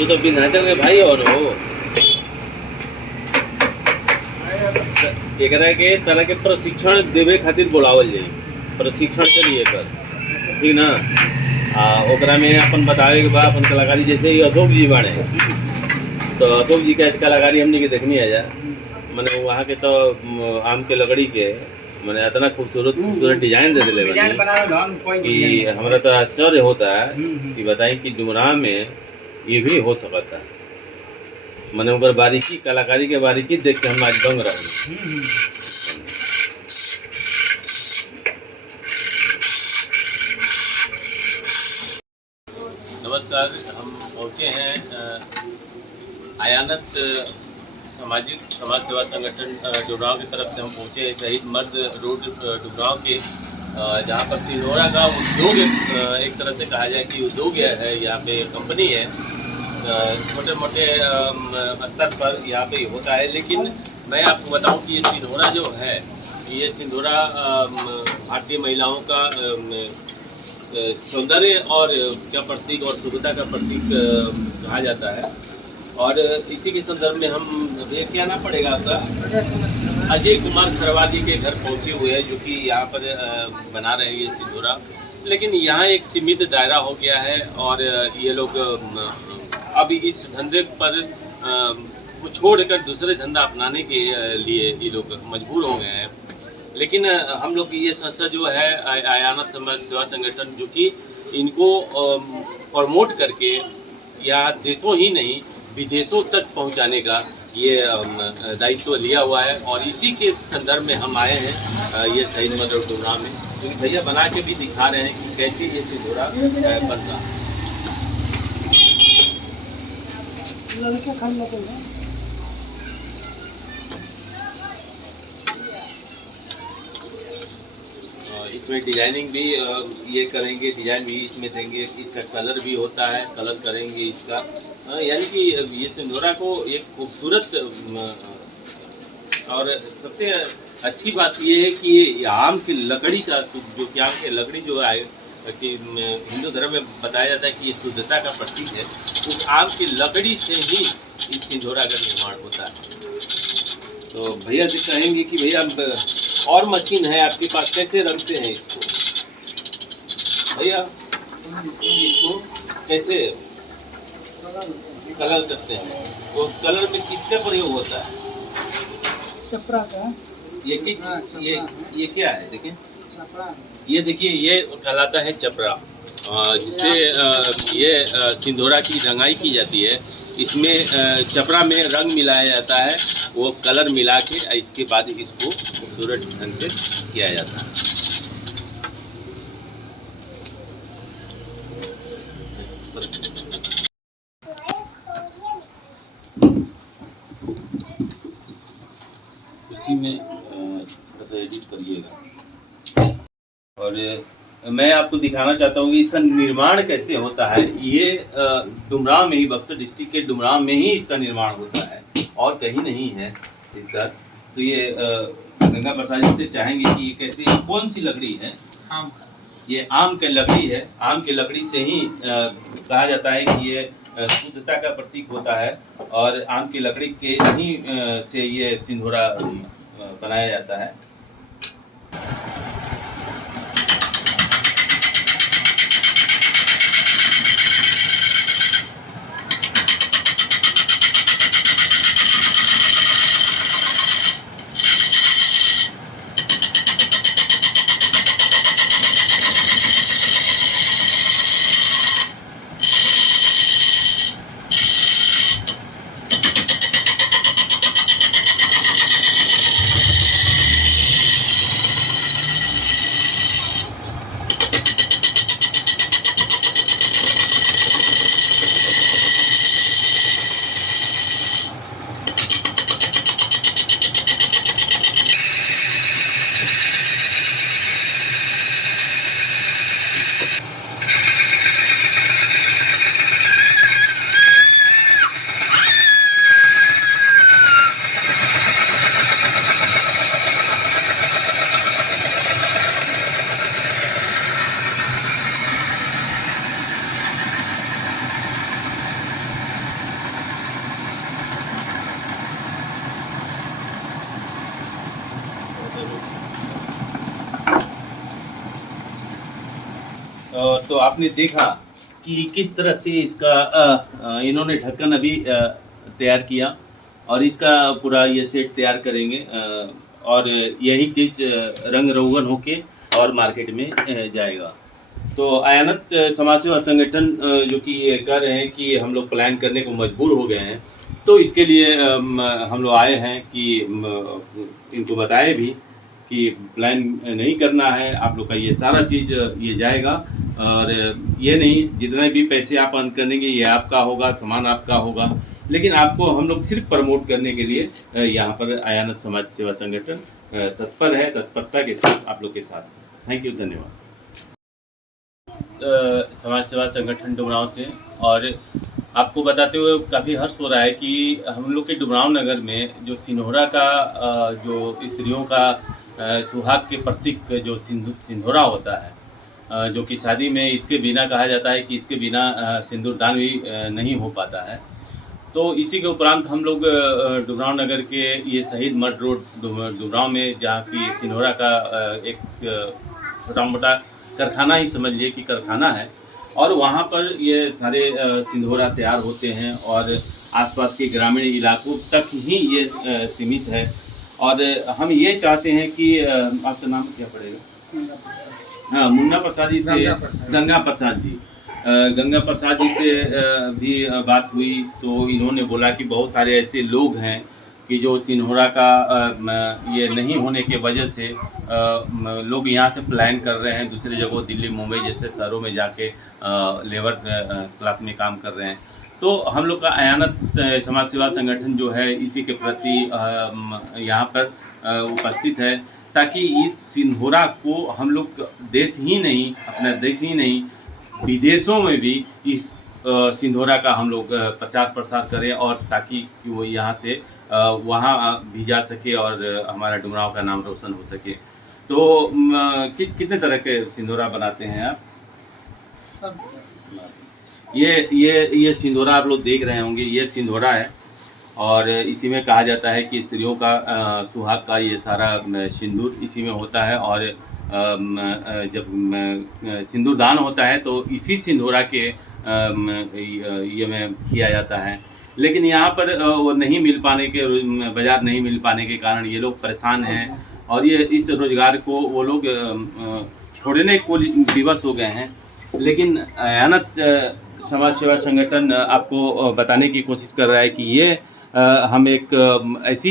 तू तो विंध्याचल के भाई और हो। एकरा के तरह के प्रशिक्षण देवे खातिर बुलावल जाई, प्रशिक्षण चलिए कर, ठीक ना। ओकरा में अपन बतावे के बा अपन कलाकारी, जैसे ही अशोक जी बाड़े, तो अशोक जी के कलाकारी हमने के देखनी है जा। मैंने वहाँ के तो आम के लकड़ी के मैंने इतना खूबसूरत खूबसूरत डिजाइन दे दिले बनी कि हमारा तो आश्चर्य होता है कि बताई कि डुमराव में ये भी हो सकता है। मैंने ऊपर बारीकी कलाकारी के बारीकी देख के हम आज दंग रहे। नमस्कार, हम पहुँचे हैं आयानत सामाजिक समाज सेवा संगठन डुमराव की तरफ से हम पहुँचे हैं शहीद मर्द रोड डुमराव के, जहाँ पर सिंधोरा का उद्योग एक तरह से कहा जाए कि उद्योग है, यहाँ पे कंपनी है, छोटे मोटे स्तर पर यहाँ पे होता है। लेकिन मैं आपको बताऊं कि ये सिंधोरा जो है, ये सिंधोरा भारतीय महिलाओं का सौंदर्य और क्या प्रतीक और शुभता का प्रतीक कहा जाता है। और इसी के संदर्भ में हम ये कहना पड़ेगा आपका अजय कुमार खरवा जी के घर पहुंचे हुए हैं, जो कि यहाँ पर बना रहे हैं ये सिंधोरा। लेकिन यहाँ एक सीमित दायरा हो गया है और ये लोग अब इस धंधे पर छोड़कर दूसरे धंधा अपनाने के लिए ये लोग मजबूर हो गए हैं। लेकिन हम लोग की ये संस्था जो है आयानत समाज सेवा संगठन, जो कि इनको प्रमोट करके या देशों ही नहीं विदेशों तक पहुंचाने का ये दायित्व लिया हुआ है। और इसी के संदर्भ में हम आए हैं ये शहीद मर्द रोड डुमराव में, क्योंकि भैया बना के भी दिखा रहे हैं कि कैसे ये सिंधोरा बन रहा है। इसमें डिजाइनिंग भी ये करेंगे, डिजाइन भी इसमें देंगे, इसका कलर भी होता है, कलर करेंगे इसका। यानी कि ये सिंधोरा को एक खूबसूरत और सबसे अच्छी बात ये है कि ये आम की लकड़ी का, जो कि आम की लकड़ी जो है कि हिंदू धर्म में बताया जाता है कि ये शुद्धता का प्रतीक है, उस आम की लकड़ी से ही इस सिंधोरा का निर्माण होता है। तो भैया से कहेंगे कि भैया और मशीन है आपके पास, कैसे रखते हैं इसको भैया, इसको कैसे कलर करते हैं? तो उस कलर में किसका प्रयोग होता है? चपरा का। ये किस ये क्या है? देखिए ये देखिए, ये कहलाता है चपरा, जिससे ये सिंधोरा की रंगाई की जाती है। इसमें चपरा में रंग मिलाया जाता है, वो कलर मिला के इसके बाद इसको खूबसूरत ढंग से किया जाता है। उसी में एडिट कर दिएगा। और मैं आपको दिखाना चाहता हूँ कि इसका निर्माण कैसे होता है। ये डुमराव में ही, बक्सर डिस्ट्रिक्ट के डुमराव में ही इसका निर्माण होता है और कहीं नहीं है इसका। तो ये गंगा प्रसाद जी से चाहेंगे कि ये कैसे, कौन सी लकड़ी है? आम का। ये आम की लकड़ी है। आम की लकड़ी से ही कहा जाता है कि ये शुद्धता का प्रतीक होता है और आम की लकड़ी के ही से ये सिंधोरा बनाया जाता है। तो आपने देखा कि किस तरह से इसका इन्होंने ढक्कन अभी तैयार किया और इसका पूरा ये सेट तैयार करेंगे और यही चीज़ रंग रोगन होके और मार्केट में जाएगा। तो अयानत समाज सेवा संगठन जो कि ये कह रहे हैं कि हम लोग प्लान करने को मजबूर हो गए हैं, तो इसके लिए हम लोग आए हैं कि इनको बताएं भी कि प्लान नहीं करना है, आप लोग का ये सारा चीज़ ये जाएगा और ये नहीं जितने भी पैसे आप अर्न करेंगे ये आपका होगा, सामान आपका होगा, लेकिन आपको हम लोग सिर्फ प्रमोट करने के लिए यहाँ पर अयानत समाज सेवा संगठन तत्पर है, तत्परता के साथ आप लोग के साथ। थैंक यू, धन्यवाद। समाज सेवा संगठन डुमरांव से, और आपको बताते हुए काफ़ी हर्ष हो रहा है कि हम लोग के डुमरांव नगर में जो सिंधोरा का जो स्त्रियों का सुहाग के प्रतीक जो सिंधोरा होता है, जो कि शादी में इसके बिना कहा जाता है कि इसके बिना सिंदूरदान भी नहीं हो पाता है। तो इसी के उपरांत हम लोग डुमरांव नगर के ये शहीद मठ रोड डुमरांव में, जहाँ की सिंधोरा का एक छोटा मोटा कारखाना ही समझ लिए कि कारखाना है, और वहाँ पर ये सारे सिंधोरा तैयार होते हैं और आसपास के ग्रामीण इलाकों तक ही ये सीमित है। और हम ये चाहते हैं कि आपका नाम क्या पड़ेगा? हाँ, मुन्ना प्रसाद जी से, गंगा प्रसाद जी, गंगा प्रसाद जी से भी बात हुई, तो इन्होंने बोला कि बहुत सारे ऐसे लोग हैं कि जो सिंधोरा का ये नहीं होने के वजह से लोग यहाँ से प्लान कर रहे हैं दूसरी जगह, दिल्ली मुंबई जैसे शहरों में जाके लेबर क्लास में काम कर रहे हैं। तो हम लोग का अयानत समाज सेवा संगठन जो है इसी के प्रति यहाँ पर उपस्थित है, ताकि इस सिंधोरा को हम लोग देश ही नहीं, अपना देश ही नहीं, विदेशों में भी इस सिंधोरा का हम लोग प्रचार प्रसार करें, और ताकि वो यहाँ से वहाँ भी जा सके और हमारा डुमरांव का नाम रोशन हो सके। तो कितने तरह के सिंधोरा बनाते हैं आप? सब ये सिंधोरा आप लोग देख रहे होंगे, ये सिंधोरा है और इसी में कहा जाता है कि स्त्रियों का सुहाग का ये सारा सिंदूर इसी में होता है, और जब सिंदूर दान होता है तो इसी सिंधोरा के ये में किया जाता है। लेकिन यहाँ पर वो नहीं मिल पाने के, बाज़ार नहीं मिल पाने के कारण ये लोग परेशान हैं, और ये इस रोज़गार को वो लोग छोड़ने को विवश हो गए हैं। लेकिन अयानत समाज सेवा संगठन आपको बताने की कोशिश कर रहा है कि ये हम एक ऐसी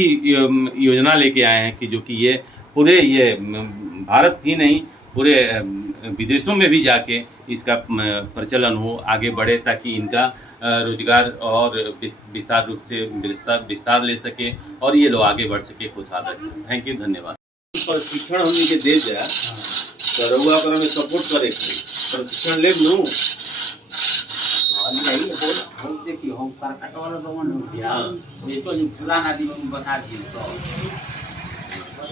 योजना लेके आए हैं कि जो कि ये पूरे ये भारत ही नहीं, पूरे विदेशों में भी जाके इसका प्रचलन हो, आगे बढ़े, ताकि इनका रोजगार और विस्तार रूप से विस्तार ले सके और ये लोग आगे बढ़ सके, खुशहाल रहे। थैंक यू, धन्यवाद। प्रशिक्षण हमने के दे दिया तो रउआ पर हमें सपोर्ट करे, प्रशिक्षण ले लूँ देखिए हम कारखाना वाला भवन हो गया, ये तो पुराना दिन में बता दिए तो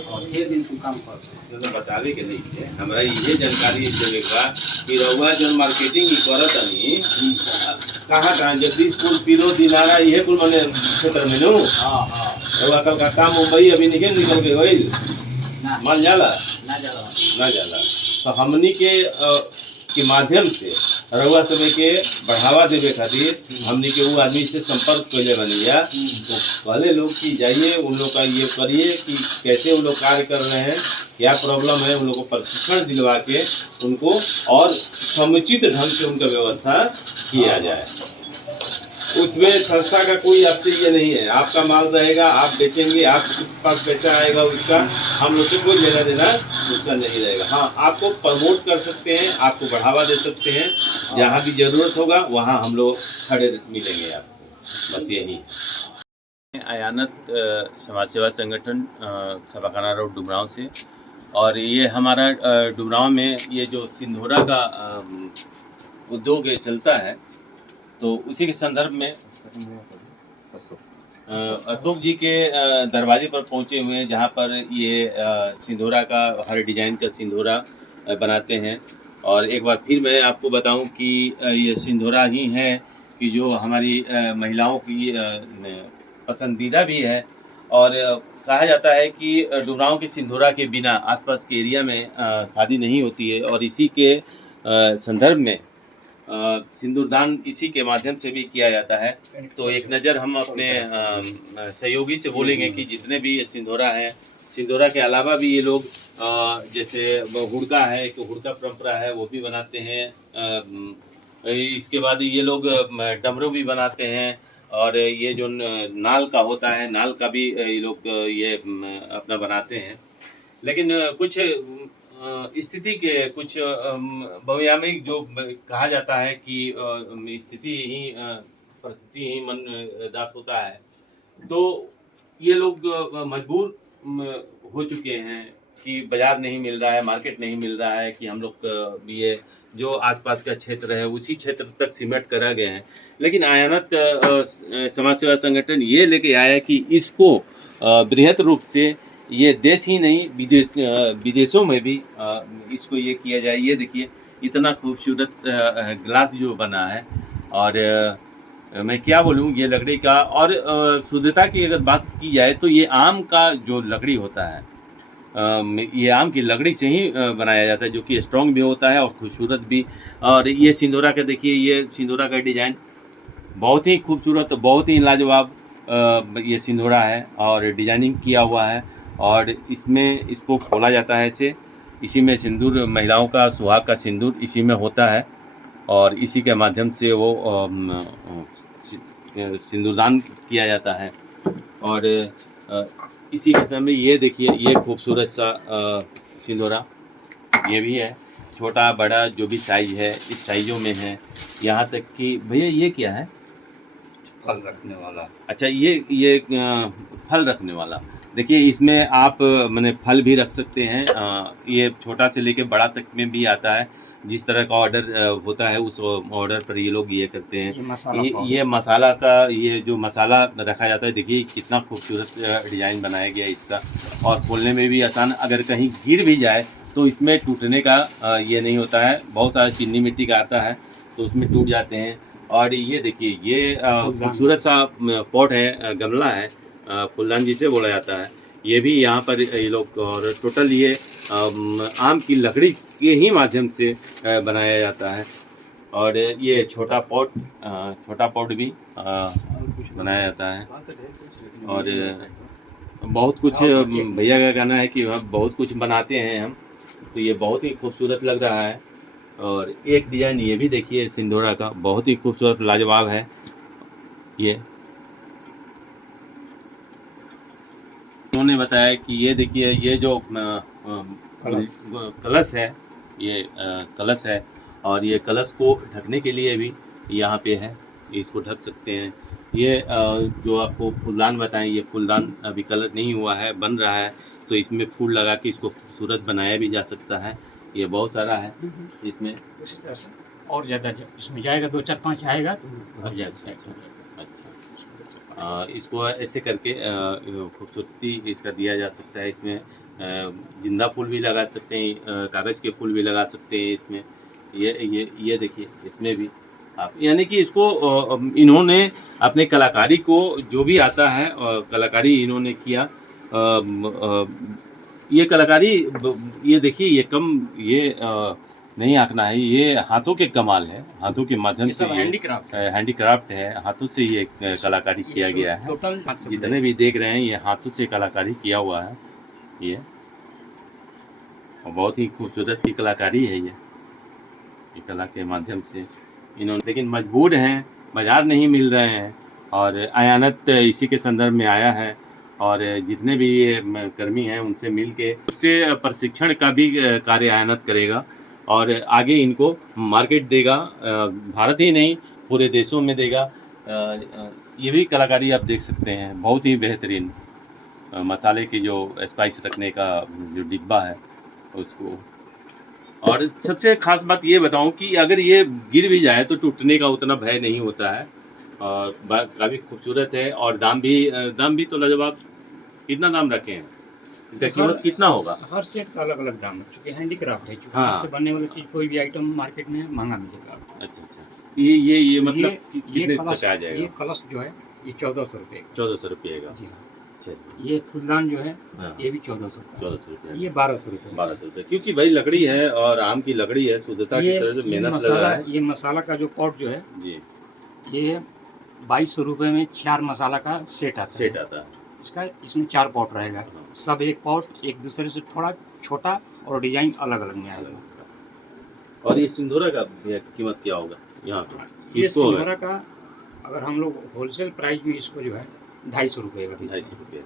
और फिर दिन तू काम कर तो बतावे के नहीं है, हमरा ये जानकारी देवे का कि रउआ जो मार्केटिंग करत नहीं कहाँ जगदीशपुर, पीरो, दिनारा, ये कुल मने क्षेत्र में नु। हां रउआ कलकत्ता, मुंबई अभी निकल के गइल मान जाला ना जाला। तो हमनी के माध्यम से रउआ समय के बढ़ावा देवे खातिर हमनी के वो आदमी से संपर्क कैले बनिया, तो पहले लोग की जाइए उन लोग का ये करिए कि कैसे वो लोग कार्य कर रहे हैं, क्या प्रॉब्लम है, उन लोग को प्रशिक्षण दिलवा के उनको और समुचित ढंग से उनका व्यवस्था किया जाए। उसमें संस्था का कोई आपसे ये नहीं है, आपका माल रहेगा, आप बेचेंगे, आपके पास पैसा आएगा, उसका हम लोग से कोई लेना देना उसका नहीं रहेगा। हाँ, आपको प्रमोट कर सकते हैं, आपको बढ़ावा दे सकते हैं, जहाँ भी ज़रूरत होगा वहाँ हम लोग खड़े मिलेंगे आपको, बस यही। अयानत समाज सेवा संगठन छापाखाना रोड डुमरांव से, और ये हमारा डुमरांव में ये जो सिंधोरा का उद्योग चलता है, तो उसी के संदर्भ में अशोक जी के दरवाजे पर पहुंचे हुए हैं, जहां पर ये सिंधोरा का हर डिजाइन का सिंधोरा बनाते हैं। और एक बार फिर मैं आपको बताऊं कि ये सिंधोरा ही है कि जो हमारी महिलाओं की पसंदीदा भी है, और कहा जाता है कि डुमरांव के सिंधोरा के बिना आसपास के एरिया में शादी नहीं होती है, और इसी के संदर्भ में सिंदूरदान इसी के माध्यम से भी किया जाता है। तो एक नज़र हम अपने सहयोगी से बोलेंगे कि जितने भी ये सिंदूरा हैं, सिंदूरा के अलावा भी ये लोग जैसे हुड़का है, एक हुड़का परंपरा है, वो भी बनाते हैं। इसके बाद ये लोग डमरू भी बनाते हैं, और ये जो नाल का होता है, नाल का भी ये लोग ये अपना बनाते हैं। लेकिन कुछ स्थिति के कुछ बहुआयामिक जो कहा जाता है कि स्थिति ही परिस्थिति ही मन दास होता है, तो ये लोग मजबूर हो चुके हैं कि बाजार नहीं मिल रहा है, मार्केट नहीं मिल रहा है, कि हम लोग ये जो आसपास का क्षेत्र है उसी क्षेत्र तक सिमट कर रह गए हैं। लेकिन आयानत समाज सेवा संगठन ये लेके आया कि इसको बृहत रूप से ये देश ही नहीं विदेशों में भी इसको ये किया जाए। ये देखिए इतना खूबसूरत ग्लास जो बना है, और मैं क्या बोलूँ ये लकड़ी का, और शुद्धता की अगर बात की जाए तो ये आम का जो लकड़ी होता है, ये आम की लकड़ी से ही बनाया जाता है, जो कि स्ट्रॉन्ग भी होता है और खूबसूरत भी। और ये सिंदूरा का देखिए, ये सिंदूरा का डिज़ाइन बहुत ही खूबसूरत, बहुत ही लाजवाब ये सिंदूरा है, और डिजाइनिंग किया हुआ है, और इसमें इसको खोला जाता है ऐसे, इसी में सिंदूर, महिलाओं का सुहाग का सिंदूर इसी में होता है, और इसी के माध्यम से वो सिंदूरदान किया जाता है। और इसी के साथ में ये देखिए, ये खूबसूरत सा सिंदूरा ये भी है, छोटा बड़ा जो भी साइज है इस साइजों में है। यहाँ तक कि भैया ये क्या है? फल रखने वाला। अच्छा, ये फल रखने वाला। देखिए इसमें आप माने फल भी रख सकते हैं, ये छोटा से लेके बड़ा तक में भी आता है, जिस तरह का ऑर्डर होता है उस ऑर्डर पर ये लोग ये करते हैं। ये मसाला का, ये जो मसाला रखा जाता है, देखिए कितना खूबसूरत डिज़ाइन बनाया गया है इसका, और खोलने में भी आसान। अगर कहीं गिर भी जाए तो इसमें टूटने का ये नहीं होता है, बहुत सारा चीनी मिट्टी का आता है तो उसमें टूट जाते हैं। और ये देखिए, ये खूबसूरत सा पॉट है, गमला है, फूलदान जिसे बोला जाता है, ये भी यहाँ पर ये लोग, और टोटल ये आम की लकड़ी के ही माध्यम से बनाया जाता है। और ये छोटा पॉट भी बनाया जाता है। और बहुत कुछ भैया का कहना है कि बहुत कुछ बनाते हैं हम, तो ये बहुत ही खूबसूरत लग रहा है। और एक डिज़ाइन ये भी देखिए सिंदूरा का, बहुत ही खूबसूरत लाजवाब है। ये उन्होंने बताया कि ये देखिए, ये जो कलश है, ये कलश है, और ये कलश को ढकने के लिए भी यहाँ पे है, इसको ढक सकते हैं। ये जो आपको फूलदान बताएं, ये फूलदान अभी कलर नहीं हुआ है, बन रहा है, तो इसमें फूल लगा के इसको खूबसूरत बनाया भी जा सकता है। ये बहुत सारा है इसमें, और ज़्यादा इसमें जाएगा, 2-4-5 आएगा तो भर जाएगा। अच्छा, इसको ऐसे करके खूबसूरती इसका दिया जा सकता है। इसमें जिंदा फूल भी लगा सकते हैं, कागज़ के फूल भी लगा सकते हैं इसमें। ये देखिए, इसमें भी आप, यानी कि इसको इन्होंने अपने कलाकारी को जो भी आता है, कलाकारी इन्होंने किया। ये कलाकारी, ये देखिए, ये नहीं आंकना है, ये हाथों के कमाल है, हाथों के माध्यम से हैंडीक्राफ्ट है, हाथों से ये कलाकारी किया गया है। जितने भी देख रहे हैं ये हाथों से कलाकारी किया हुआ है, ये बहुत ही खूबसूरत की कलाकारी है। ये कला के माध्यम से इन्होंने, लेकिन मजबूर हैं, बाजार नहीं मिल रहे हैं, और आयानत इसी के संदर्भ में आया है, और जितने भी ये कर्मी हैं उनसे मिल के उससे प्रशिक्षण का भी कार्य आयानत करेगा, और आगे इनको मार्केट देगा, भारत ही नहीं पूरे देशों में देगा। ये भी कलाकारी आप देख सकते हैं, बहुत ही बेहतरीन मसाले की जो स्पाइस रखने का जो डिब्बा है उसको। और सबसे खास बात ये बताऊं कि अगर ये गिर भी जाए तो टूटने का उतना भय नहीं होता है, और काफ़ी खूबसूरत है। और दाम भी तो लाजवाब। कितना दाम रखे हैं इसका? कीमत कितना होगा? हर सेट का अलग अलग दाम है, क्योंकि हैंडीक्राफ्ट है, क्योंकि हाँ। हाथ से बनने वाली चीज कोई भी आइटम मार्केट में महंगा मिलेगा। अच्छा, ये मतलब कितने तक आ ये जाएगा? कलश जो है ये 1400 रुपये का। 1400 रुपये का। जी हाँ। चलिए ये फूलदान जो है हाँ ये भी 1400 का 1400 रुपये ये 1200 रुपये 1200 रुपये, क्योंकि भाई लकड़ी है और आम की लकड़ी है, शुद्धता की तरह से मेहनत लगा मसाला है ये मसाला का जो पॉट जो है जी। ये 2200 रुपये में 4 मसाला का सेट आता सेट है आता है इसका। इसमें 4 पॉट रहेगा, हाँ। सब एक पॉट एक दूसरे से थोड़ा छोटा और डिजाइन अलग अलग में आएगा। और ये सिंदूरा का भैया कीमत क्या होगा यहाँ पे? ये इसको होगा सिंघोरा का अगर हम लोग होलसेल प्राइस में इसको जो है 250 रुपये का बेचते 250 हैं। रुपये।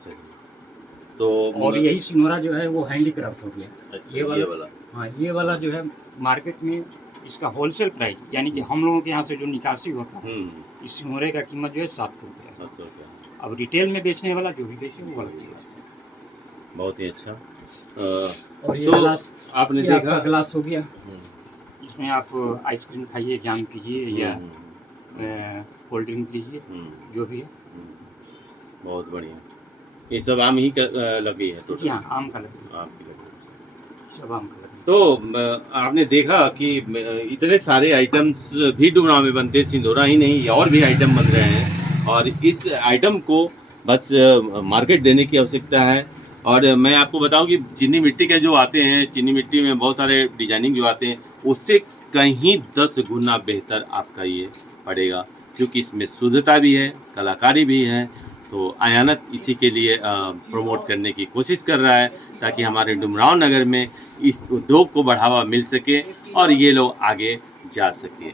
चलिए तो और यही सिंघोरा जो है वो हैंडीक्राफ्ट हो गया। अच्छा ये ये वाला वाला हाँ ये वाला जो है मार्केट में इसका होलसेल प्राइस यानी कि हम लोगों के यहाँ से जो निकासी होता है इस सिंघोरे का कीमत जो है 700 रुपये। 700 रुपये। अब रिटेल में बेचने वाला जो भी बेचे वो अलग बात है। बहुत ही अच्छा। और ये तो गिलास आपने ये देखा आपका गिलास हो गया, हम्म, इसमें आप आइसक्रीम खाइए, जाम पीजिए या हम्म, कोल्ड ड्रिंक लीजिए, हम्म, जो भी है। बहुत बढ़िया। ये सब आम ही लगी है जी टोटल हाँ, आम का लकड़ी, आम की लकड़ी। सब आम का लकड़ी। तो आपने देखा कि इतने सारे आइटम्स भी डुमराव में बनते हैं, सिंदूरा ही नहीं और भी आइटम बन रहे हैं, और इस आइटम को बस मार्केट देने की आवश्यकता है। और मैं आपको बताऊं कि चीनी मिट्टी के जो आते हैं, चीनी मिट्टी में बहुत सारे डिजाइनिंग जो आते हैं, उससे कहीं 10 गुना बेहतर आपका ये पड़ेगा, क्योंकि इसमें शुद्धता भी है, कलाकारी भी है। तो आयानत इसी के लिए प्रमोट करने की कोशिश कर रहा है, ताकि हमारे डुमराव नगर में इस उद्योग को बढ़ावा मिल सके और ये लोग आगे जा सके।